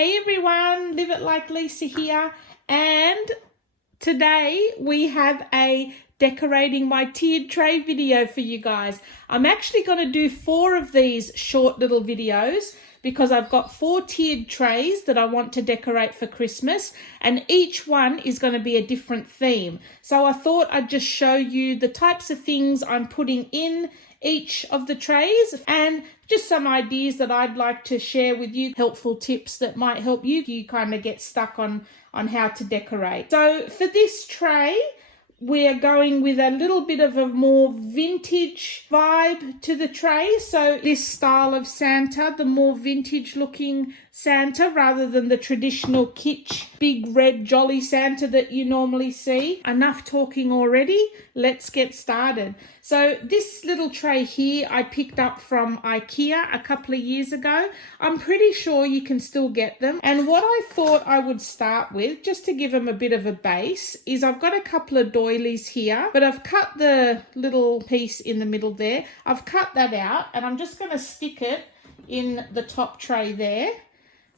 Hey everyone, Live It Like Lisa here, and today we have a decorating my tiered tray video for you guys. I'm actually going to do 4 of these short little videos because I've got 4 tiered trays that I want to decorate for Christmas, and each one is going to be a different theme. So I thought I'd just show you the types of things I'm putting in each of the trays and just some ideas that I'd like to share with you, helpful tips that might help you kind of get stuck on how to decorate. So for this tray, we're going with a little bit of a more vintage vibe to the tray. So this style of Santa, the more vintage looking Santa rather than the traditional kitsch, big red jolly Santa that you normally see. Enough talking already, let's get started. So this little tray here I picked up from IKEA a couple of years ago. I'm pretty sure you can still get them. And what I thought I would start with, just to give them a bit of a base, is I've got a couple of doilies here, but I've cut the little piece in the middle there. I've cut that out and I'm just going to stick it in the top tray there.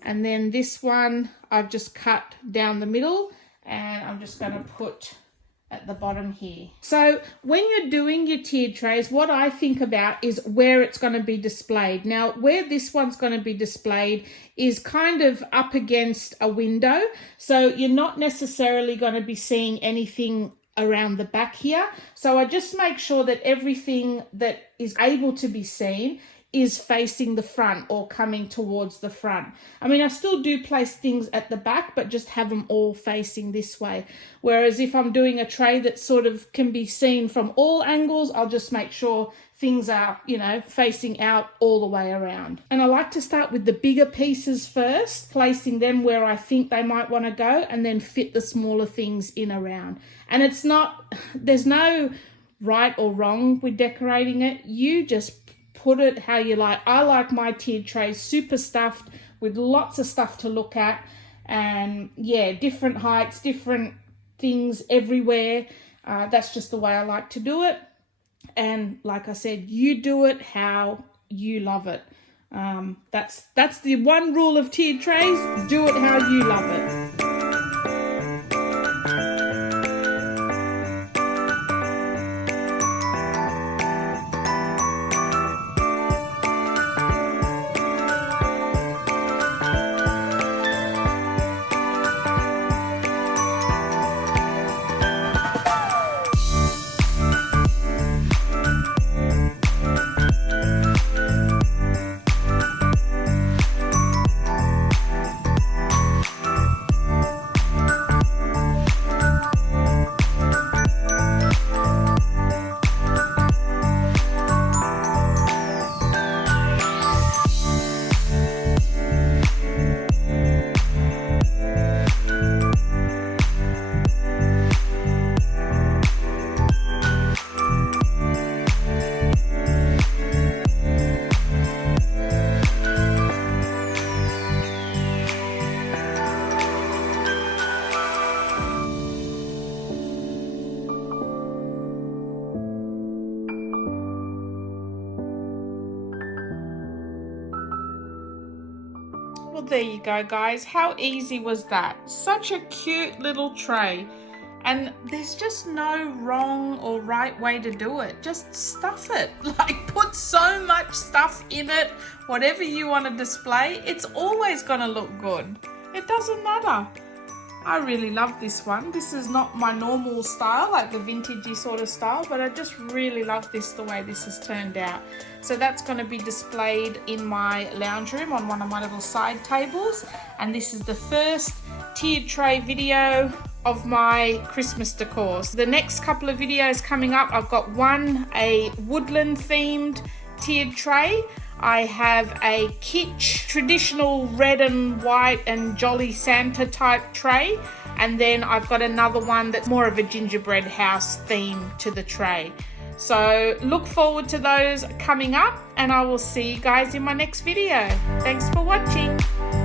And then this one I've just cut down the middle and I'm just going to put at the bottom here. So when you're doing your tiered trays, what I think about is where it's going to be displayed. Now, where this one's going to be displayed is kind of up against a window. So you're not necessarily going to be seeing anything around the back here. So I just make sure that everything that is able to be seen is facing the front or coming towards the front. I mean, I still do place things at the back, but just have them all facing this way. Whereas if I'm doing a tray that sort of can be seen from all angles, I'll just make sure things are, you know, facing out all the way around. And I like to start with the bigger pieces first, placing them where I think they might want to go, and then fit the smaller things in around. And it's not, there's no right or wrong with decorating it. You just put it how you like. I like my tiered trays super stuffed with lots of stuff to look at, and yeah, different heights, different things everywhere. That's just the way I like to do it. And like I said, you do it how you love it. That's the one rule of tiered trays: do it how you love it. Well, there you go, guys. How easy was that? Such a cute little tray. And there's just no wrong or right way to do it. Just stuff it. Like, put so much stuff in it. Whatever you want to display, it's always going to look good. It doesn't matter. I really love this one. This is not my normal style, like the vintagey sort of style, but I just really love this, the way this has turned out. So that's going to be displayed in my lounge room on one of my little side tables. And this is the first tiered tray video of my Christmas decor. So the next couple of videos coming up, I've got one, a woodland themed tiered tray. I have a kitsch, traditional red and white and jolly Santa type tray. And then I've got another one that's more of a gingerbread house theme to the tray. So look forward to those coming up, and I will see you guys in my next video. Thanks for watching.